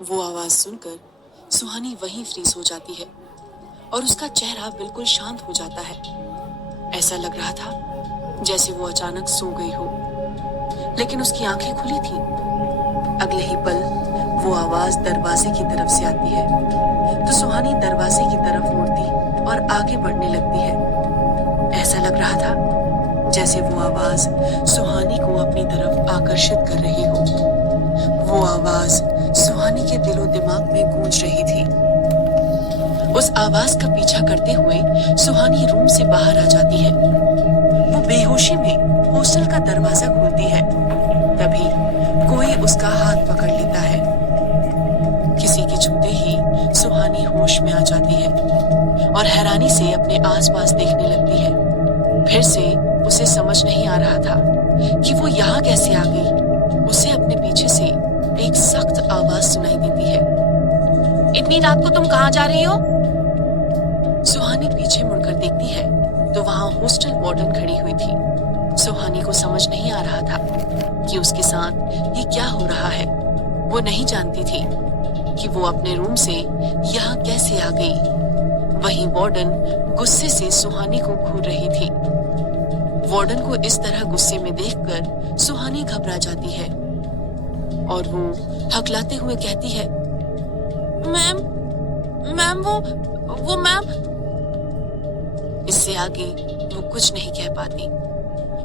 वो आवाज सुनकर सुहानी वहीं फ्रीज हो जाती है और उसका चेहरा बिल्कुल शांत हो जाता है। ऐसा लग रहा था जैसे वो अचानक सो गई हो, लेकिन उसकी आंखें खुली थी। अगले ही पल वो आवाज दरवाजे की तरफ से आती है, तो सुहानी दरवाजे की तरफ मुड़ती और आगे बढ़ने लगती है। ऐसा लग रहा था जैसे वो आवाज सुहानी को अपनी तरफ आकर्षित कर रही हो। वो आवाज सुहानी के दिलो दिमाग में गूंज रही थी। उस आवाज का पीछा करते हुए सुहानी रूम से बाहर आ जाती है। वो बेहोशी में हॉस्टल का दरवाजा खोलती है, तभी कोई उसका हाथ पकड़ लेता है। किसी के छूते ही सुहानी होश में आ जाती है और हैरानी से अपने आसपास देखने लगती है। फिर से उसे समझ नहीं आ रहा था कि वो यहाँ कैसे आ गई। उसे अपने पीछे से एक सख्त आवाज सुनाई देती है। इतनी रात को तुम कहाँ जा रही हो? सुहानी पीछे मुड़कर देखती है तो वहां हॉस्टल वार्डन खड़ी हुई थी। सुहानी को समझ नहीं आ रहा था कि उसके साथ ये क्या हो रहा है। वो नहीं जानती थी कि वो अपने रूम से यहाँ कैसे आ गई। वहीं वार्डन गुस्से से सुहानी को घूर रही थी। वार्डन को इस तरह गुस्से में देखकर सुहानी घबरा जाती है और वो हकलाते हुए कहती है, मैम मैम वो मैम। इससे आगे वो कुछ नहीं कह पाती।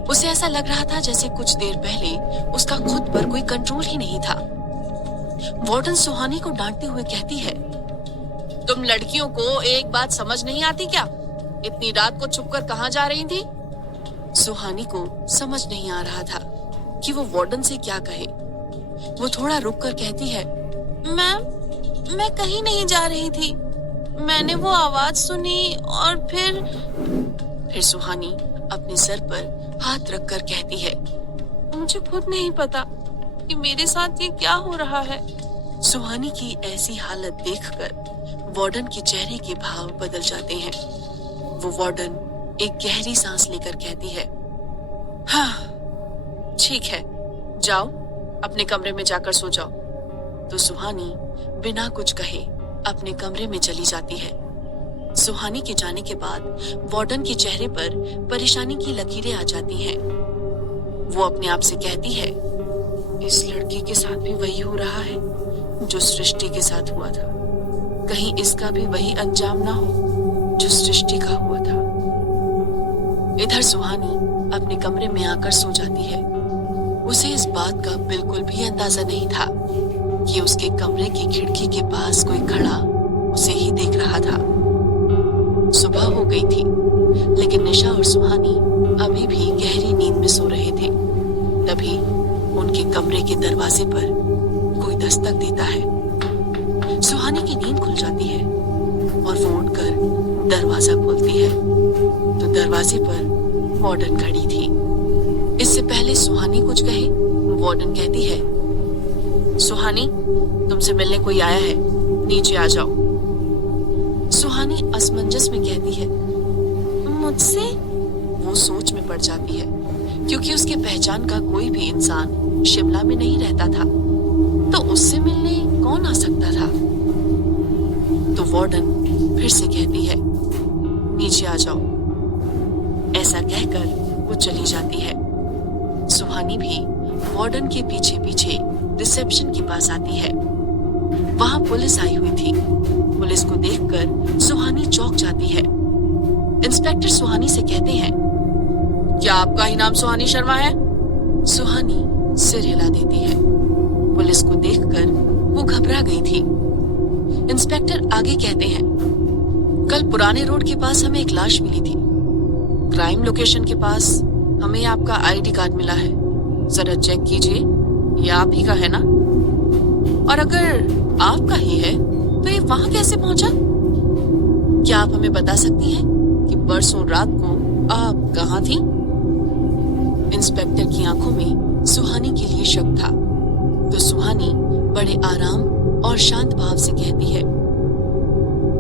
उसे ऐसा लग रहा था जैसे कुछ देर पहले उसका खुद पर कोई कंट्रोल ही नहीं था। वार्डन सुहानी को डांटते हुए कहती है, तुम लड़कियों को एक बात समझ नहीं आती क्या? इतनी रात को छुपकर कहाँ जा रही थी? सुहानी को समझ नहीं आ रहा था कि वो वार्डन से क्या कहे। वो थोड़ा रुककर कहती है, मैम मैं कहीं नहीं जा रही थी। मैंने वो आवाज सुनी और फिर सुहानी अपने सर पर हाथ रखकर कहती है, मुझे खुद नहीं पता कि मेरे साथ ये क्या हो रहा है। सुहानी की ऐसी हालत देखकर वार्डन के चेहरे के भाव बदल जाते हैं। वो वार्डन एक गहरी सांस लेकर कहती है, हाँ ठीक है, जाओ अपने कमरे में जाकर सो जाओ। तो सुहानी बिना कुछ कहे अपने कमरे में चली जाती है। सुहानी के जाने के बाद वार्डन के चेहरे पर परेशानी की लकीरें आ जाती हैं। वो अपने आप से कहती है, इस लड़की के साथ भी वही हो रहा है जो सृष्टि के साथ हुआ था। कहीं इसका भी वही अंजाम ना हो जो सृष्टि का हुआ था। इधर सुहानी अपने कमरे में आकर सो जाती है। उसे इस बात का बिल्कुल भी अंदाजा नहीं था कि उसके कमरे की खिड़की के पास कोई खड़ा उसे ही देख रहा था। सुबह हो गई थी, लेकिन निशा और सुहानी अभी भी गहरी नींद में सो रहे थे। तभी उनके कमरे के दरवाजे पर कोई दस्तक देता है। सुहानी की नींद खुल जाती है और वो उठकर दरवाजा खोलती है तो दरवाजे पर वार्डन खड़ी थी। इससे पहले सुहानी कुछ कहे, वार्डन कहती है, सुहानी तुमसे मिलने कोई आया है, नीचे आ जाओ। सुहानी असमंजस में कहती है, मुझसे? वो सोच में पड़ जाती है क्योंकि उसके पहचान का कोई भी इंसान शिमला में नहीं रहता था, तो उससे मिलने कौन आ सकता था। तो वार्डन फिर से कहती है, नीचे आ जाओ। ऐसा कहकर वो चली जाती है। सुहानी भी वार्डन के पीछे पीछे रिसेप्शन के पास आती है। वहां पुलिस आई हुई थी। पुलिस को देखकर सुहानी चौंक जाती है। इंस्पेक्टर सुहानी से कहते हैं, क्या आपका ही नाम सुहानी शर्मा है? सुहानी सिर हिला देती है। पुलिस को देखकर वो घबरा गई थी। इंस्पेक्टर आगे कहते हैं, कल पुराने रोड के पास हमें एक लाश मिली थी। क्राइम लोकेशन के पास हमें आपका आईडी कार्ड मिला है। जरा चेक कीजिए, ये आप ही का है ना? और अगर आपका ही है तो ये वहां कैसे पहुंचा? क्या आप हमें बता सकती हैं कि परसों रात को आप कहाँ थी? इंस्पेक्टर की आंखों में सुहानी के लिए शक था, तो सुहानी बड़े आराम और शांत भाव से कहती है,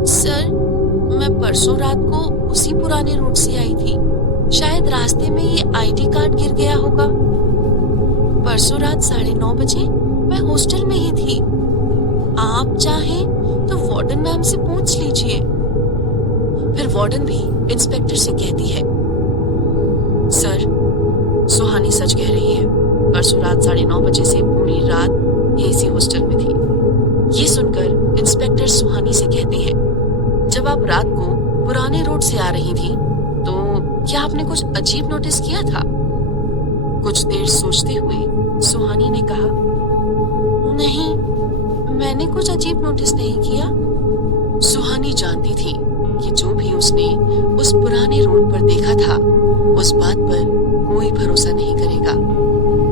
सर मैं परसों रात को उसी पुराने रूट से आई थी। शायद रास्ते में ये आईडी कार्ड गिर गया होगा। परसों रात 9:30 बजे मैं हॉस्टल में ही थी। आप चाहें तो वार्डन मैम से पूछ लीजिए। फिर वार्डन भी इंस्पेक्टर से कहती है, सर, सुहानी सच कह रही है। परसों रात 9:30 बजे से पूरी रात ये इसी हॉस्टल में थी। ये सुनकर इंस्पेक्टर सुहानी से कहते हैं, जब आप रात को पुराने रोड से आ रही थी तो क्या आपने कुछ अजीब नोटिस किया था? कुछ देर सोचते हुए सुहानी ने कहा, नहीं, मैंने कुछ अजीब नोटिस नहीं किया। सुहानी जानती थी कि जो भी उसने उस पुराने रोड पर देखा था उस बात पर कोई भरोसा नहीं करेगा,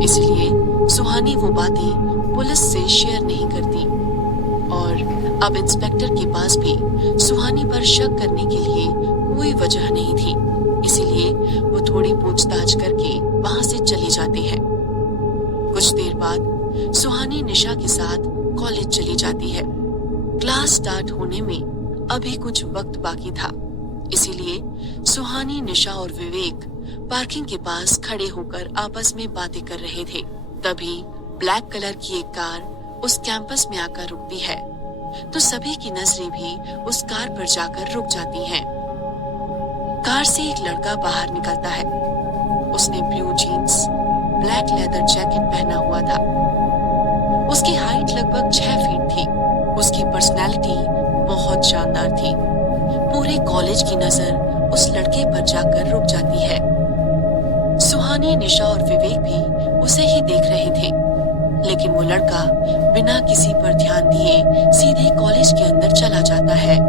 इसलिए सुहानी वो बातें पुलिस से शेयर नहीं करती। और अब इंस्पेक्टर के पास भी सुहानी पर शक करने के लिए कोई वजह नहीं थी, इसीलिए वो थोड़ी पूछताछ करके वहां से चली जाती है। कुछ देर बाद सुहानी निशा के साथ कॉलेज चली जाती है। क्लास स्टार्ट होने में अभी कुछ वक्त बाकी था, इसीलिए सुहानी, निशा और विवेक पार्किंग के पास खड़े होकर आपस में बातें कर रहे थे। तभी ब्लैक कलर की एक कार उस कैंपस में आकर रुकती है, तो सभी की नजरें भी उस कार पर जाकर रुक जाती हैं। कार से एक लड़का बाहर निकलता है। उसने blue jeans, black leather jacket पहना हुआ था। उसकी हाइट लगभग 6 फीट थी। उसकी पर्सनैलिटी बहुत शानदार थी। पूरे कॉलेज की नजर उस लड़के पर जाकर रुक जाती है। सुहानी, निशा और विवेक भी उसे ही देख रहे थे, लेकिन वो लड़का बिना किसी पर ध्यान दिए सीधे कॉलेज के अंदर चला जाता है।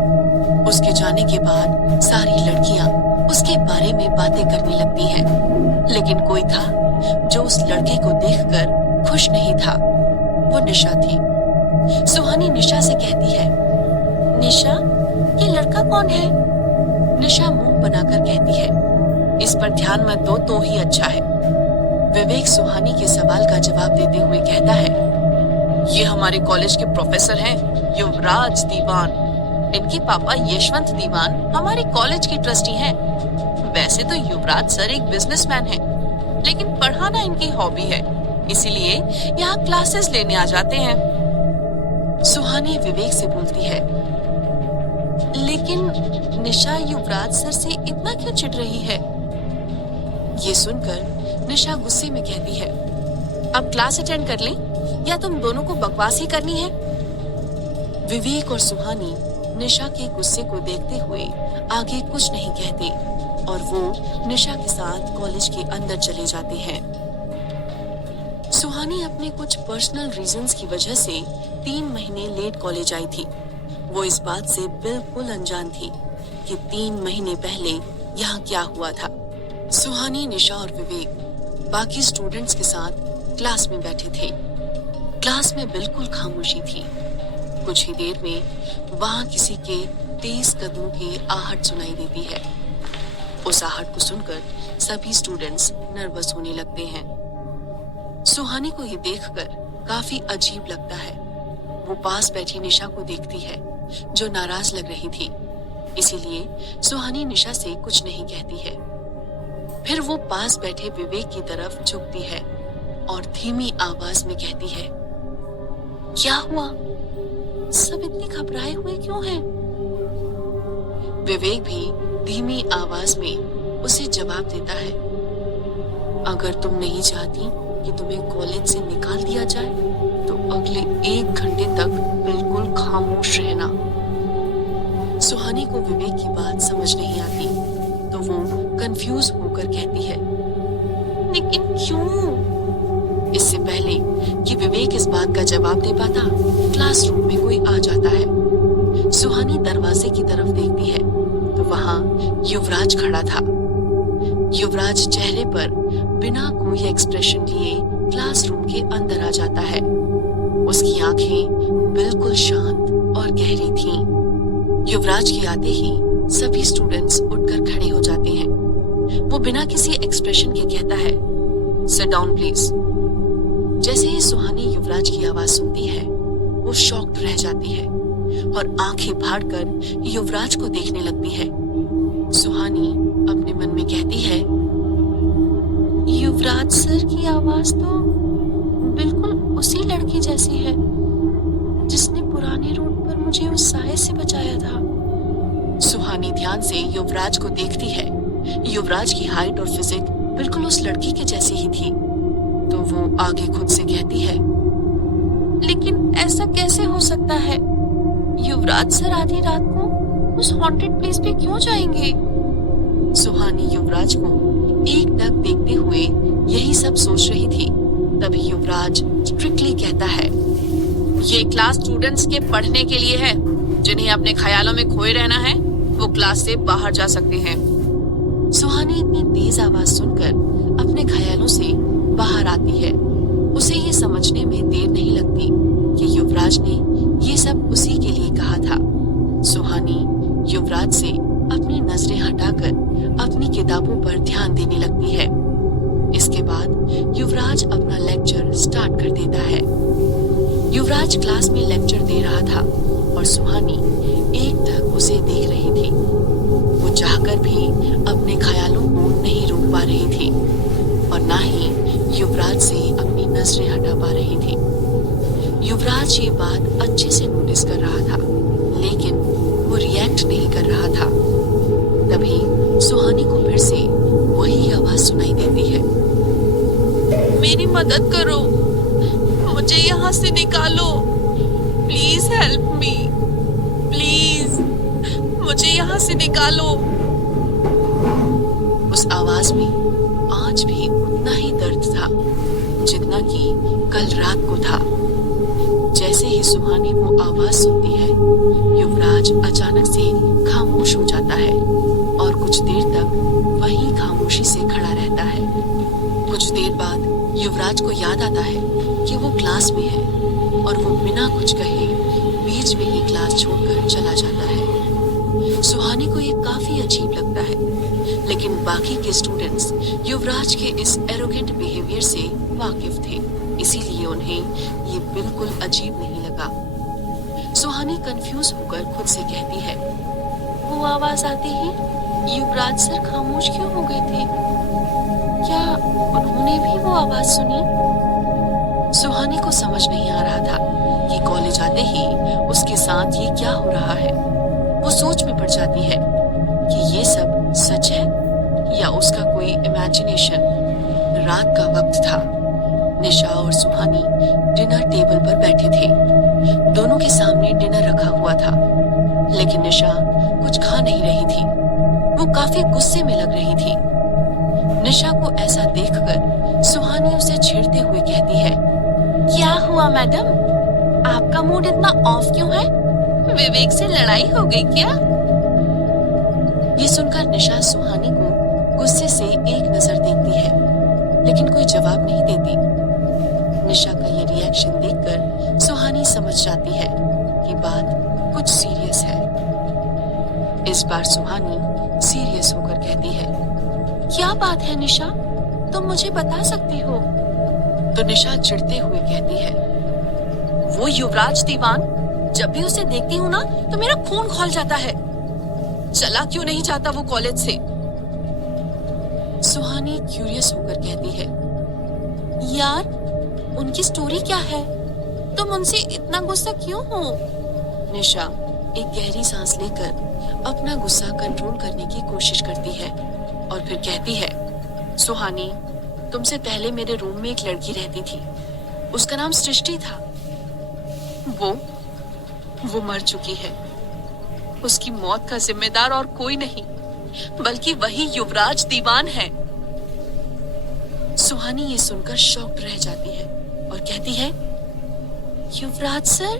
उसके जाने के बाद सारी लड़कियां उसके बारे में बातें करने लगती हैं, लेकिन कोई था जो उस लड़के को देखकर खुश नहीं था। वो निशा थी। सुहानी निशा से कहती है, निशा, ये लड़का कौन है? निशा मुंह बनाकर कहती है, इस पर ध्यान मत दो तो ही अच्छा है। विवेक सुहानी के सवाल का जवाब देते हुए कहता है, ये हमारे कॉलेज के प्रोफेसर हैं, युवराज दीवान। इनके पापा यशवंत दीवान हमारे कॉलेज के ट्रस्टी हैं। वैसे तो युवराज सर एक बिजनेसमैन हैं, लेकिन पढ़ाना इनकी हॉबी है, इसीलिए यहाँ क्लासेस लेने आ जाते हैं। सुहानी विवेक से बोलती है, लेकिन निशा युवराज सर से इतना क्यों चिढ़ रही है? ये सुनकर निशा गुस्से में कहती है, अब क्लास अटेंड कर लें या तुम दोनों को बकवास ही करनी है? विवेक और सुहानी निशा के गुस्से को देखते हुए आगे कुछ नहीं कहते और वो निशा के साथ कॉलेज के अंदर चले जाते हैं। सुहानी अपने कुछ पर्सनल रीजंस की वजह से 3 महीने लेट कॉलेज आई थी। वो इस बात से बिल्कुल अनजान थी कि 3 महीने पहले यहाँ क्या हुआ था। सुहानी, निशा और विवेक बाकी स्टूडेंट्स के साथ क्लास में बैठे थे। क्लास में बिल्कुल खामोशी थी। कुछ ही देर में वहां किसी के तेज कदमों की आहट सुनाई देती है। उस आहट को सुनकर सभी स्टूडेंट्स नर्वस होने लगते हैं। सुहानी को ये देखकर काफी अजीब लगता है। वो पास बैठी निशा को देखती है जो नाराज लग रही थी, इसीलिए सुहानी निशा से कुछ नहीं कहती है। फिर वो पास बैठे विवेक की तरफ झुकती है और धीमी आवाज में कहती है, क्या हुआ? सब इतने घबराए हुए क्यों हैं? विवेक भी धीमी आवाज में उसे जवाब देता है, अगर तुम नहीं चाहती कि तुम्हें कॉलेज से निकाल दिया जाए तो अगले 1 घंटे तक बिल्कुल खामोश रहना। सुहानी को विवेक की बात समझ नहीं आती, तो वो कंफ्यूज होकर कहती है, लेकिन क्यों? इससे पहले कि विवेक इस बात का जवाब दे पाता, क्लासरूम में कोई आ जाता है। सुहानी दरवाजे की तरफ देखती है तो वहां युवराज खड़ा था। युवराज चेहरे पर बिना कोई एक्सप्रेशन लिए क्लासरूम के अंदर आ जाता है। उसकी आंखें बिल्कुल शांत और गहरी थीं। युवराज के आते ही सभी स्टूडेंट्स उठकर खड़े हो जाते हैं। वो बिना किसी एक्सप्रेशन के कहता है, सिट डाउन प्लीज। जैसे ही सुहानी युवराज की आवाज सुनती है, वो शॉक्ड रह जाती है और आंखें फाड़कर युवराज को देखने लगती है। सुहानी अपने मन में कहती है, युवराज सर की आवाज तो बिल्कुल उसी लड़की जैसी है जिसने पुराने पुराने रोड पर मुझे उस साये से बचाया था। सुहानी ध्यान से युवराज को देखती है। युवराज की हाइट और फिजिक बिल्कुल उस लड़की के जैसी ही थी। तो वो आगे खुद से कहती है, लेकिन ऐसा कैसे हो सकता है? युवराज सर आधी रात को उस हॉन्टेड प्लेस पे क्यों जाएंगे? सुहानी युवराज को एकटक देखते हुए यही सब सोच रही थी। तभी युवराज स्ट्रिक्टली कहता है, ये क्लास स्टूडेंट्स के पढ़ने के लिए है। जिन्हें अपने ख्यालों में खोए रहना है वो क्लास से बाहर जा सकते हैं। सुहानी इतनी तेज आवाज सुनकर अपने ख्यालों से बाहर आती है। उसे ये समझने में देर नहीं लगती कि युवराज ने ये सब उसी के लिए कहा था। सुहानी युवराज से अपनी नजरें हटाकर अपनी किताबों पर ध्यान देने लगती है। इसके बाद युवराज अपना लेक्चर स्टार्ट कर देता है। युवराज क्लास में लेक्चर दे रहा था और सुहानी एकटक उसे देख रही थी। वो चाहकर भी अपने ख्यालों को नहीं रोक पा रही थी और ना ही युवराज से अपनी नजरें हटा पा रही थी। युवराज ये बात अच्छे से नोटिस कर रहा था, लेकिन वो रिएक्ट नहीं कर रहा था। तभी सुहानी को फिर से वही आवाज सुनाई देती है, मेरी मदद करो, मुझे यहाँ से निकालो, प्लीज हेल्प मी, प्लीज मुझे यहाँ से निकालो। उस आवाज में आज भी उतना ही दर्द था जितना कि कल रात को था। जैसे ही सुहानी वो आवाज सुनती है, युवराज अचानक से खामोश हो जाता है और कुछ देर तक वहीं खामोशी से खड़ा रहता है। कुछ देर बाद युवराज को याद आता है कि वो क्लास में है और वो बिना कुछ कहे बीच में ही क्लास छोड़कर चला जाता है। सुहानी को ये काफी अजीब लगता है, लेकिन बाकी के स्टूडेंट्स युवराज के इस एरोगेंट बिहेवियर से वाकिफ थे, इसीलिए उन्हें ये बिल्कुल अजीब नहीं लगा। सुहानी कंफ्यूज होकर खुद से कहती है, वो आवाज आते ही युवराज सर खामोश क्यों हो गए थे? क्या उन्होंने भी वो आवाज सुनी? सुहानी को समझ नहीं आ रहा था कि कॉलेज आते ही उसके साथ ये क्या हो रहा है। वो सोच में पड़ जाती है कि ये सब सच है या उसका कोई इमेजिनेशन। रात का वक्त था। निशा और सुहानी डिनर टेबल पर बैठे थे। दोनों के सामने डिनर रखा हुआ था, लेकिन निशा कुछ खा नहीं रही थी। वो काफी गुस्से में लग रही थी। निशा को ऐसा देखकर सुहानी उसे छेड़ते हुए कहती है, क्या हुआ मैडम, आपका मूड इतना ऑफ क्यों है? विवेक से लड़ाई हो गई क्या? ये सुनकर निशा सुहानी को गुस्से से एक नजर देखती है, लेकिन कोई जवाब नहीं देती। निशा का ये रिएक्शन देखकर सुहानी समझ जाती है कि बात कुछ सीरियस है। इस बार सुहानी सीरियस होकर कहती है, क्या बात है निशा, तुम मुझे बता सकती हो? तो निशा चिढ़ते हुए कहती है, वो युवराज दीवान, जब भी उसे देखती हूँ ना तो मेरा खून खौल जाता है। चला क्यों नहीं जाता वो कॉलेज से? सुहानी क्यूरियस होकर कहती है, यार उनकी स्टोरी क्या है? तुम उनसे इतना गुस्सा क्यों हो? निशा एक गहरी सांस लेकर अपना गुस्सा कंट्रोल करने की कोशिश करती है और फिर कहती है, सुहानी, तुमसे पहले मेरे रूम में एक लड़की रहती थी। उसका नाम सृष्टि था। वो मर चुकी है। उसकी मौत का जिम्मेदार और कोई नहीं बल्कि वही युवराज दीवान है। सुहानी ये सुनकर शॉक्ड रह जाती है और कहती है, युवराज सर,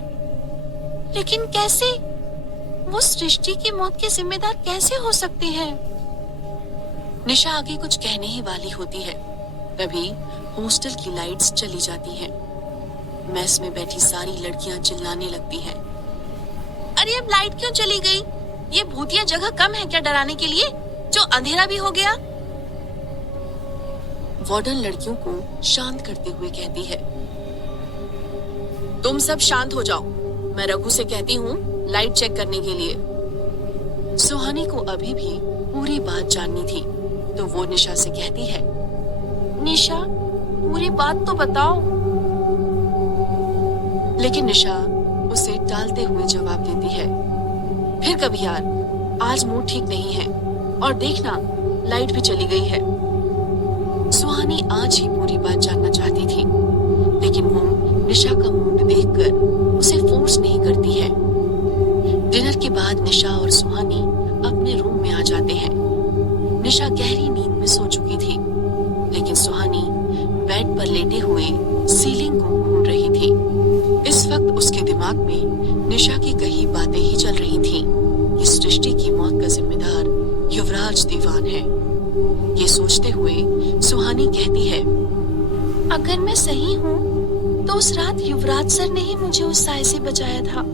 लेकिन कैसे? वो सृष्टि की मौत के जिम्मेदार कैसे हो सकते हैं? निशा आगे कुछ कहने ही वाली होती है, तभी हॉस्टल की लाइट्स चली जाती हैं। मेस में बैठी सारी लड़कियां चिल्लाने लगती हैं, अरे अब लाइट क्यों चली गई? ये भूतिया जगह कम है क्या डराने के लिए, जो अंधेरा भी हो गया? वार्डन लड़कियों को शांत करते हुए कहती है, तुम सब शांत हो जाओ, मैं रघु से कहती हूँ लाइट चेक करने के लिए। सुहानी को अभी भी पूरी बात जाननी थी, तो वो निशा से कहती है, निशा पूरी बात तो बताओ। लेकिन निशा उसे टालते हुए जवाब देती है, फिर कभी यार, आज मूड ठीक नहीं है और देखना लाइट भी चली गई है। सुहानी आज ही पूरी बात जानना चाहती थी, लेकिन वो निशा का मूड देखकर उसे फोर्स नहीं करती है। डिनर के बाद निशा और सुहानी अपने रूम में आ जाते हैं। निशा गहरी नींद में सो चुकी थी, लेकिन सुहानी बेड पर लेटे हुए सीलिंग को घूर रही थी। इस वक्त उसके दिमाग में निशा की कई बातें ही चल रही थीं कि सृष्टि की मौत का जिम्मेदार युवराज दीवान है। ये सोचते हुए सुहानी कहती है, अगर मैं सही हूँ तो उस रात युवराज सर ने ही मुझे उस साय से बचाया था,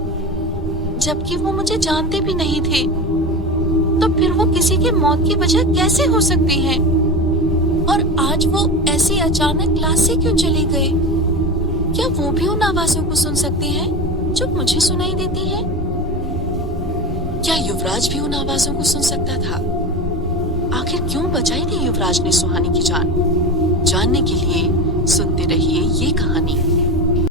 जबकि वो मुझे जानते भी नहीं थे। तो फिर वो किसी की मौत की वजह कैसे हो सकती है? और आज वो ऐसे अचानक क्लास से क्यों चले गए? क्या वो भी उन आवाजों को सुन सकते हैं जो मुझे सुनाई देती है? क्या युवराज भी उन आवाजों को सुन सकता था? आखिर क्यों बचाई थी युवराज ने सुहानी की जान? जानने के लिए सुनते रहिए ये कहानी।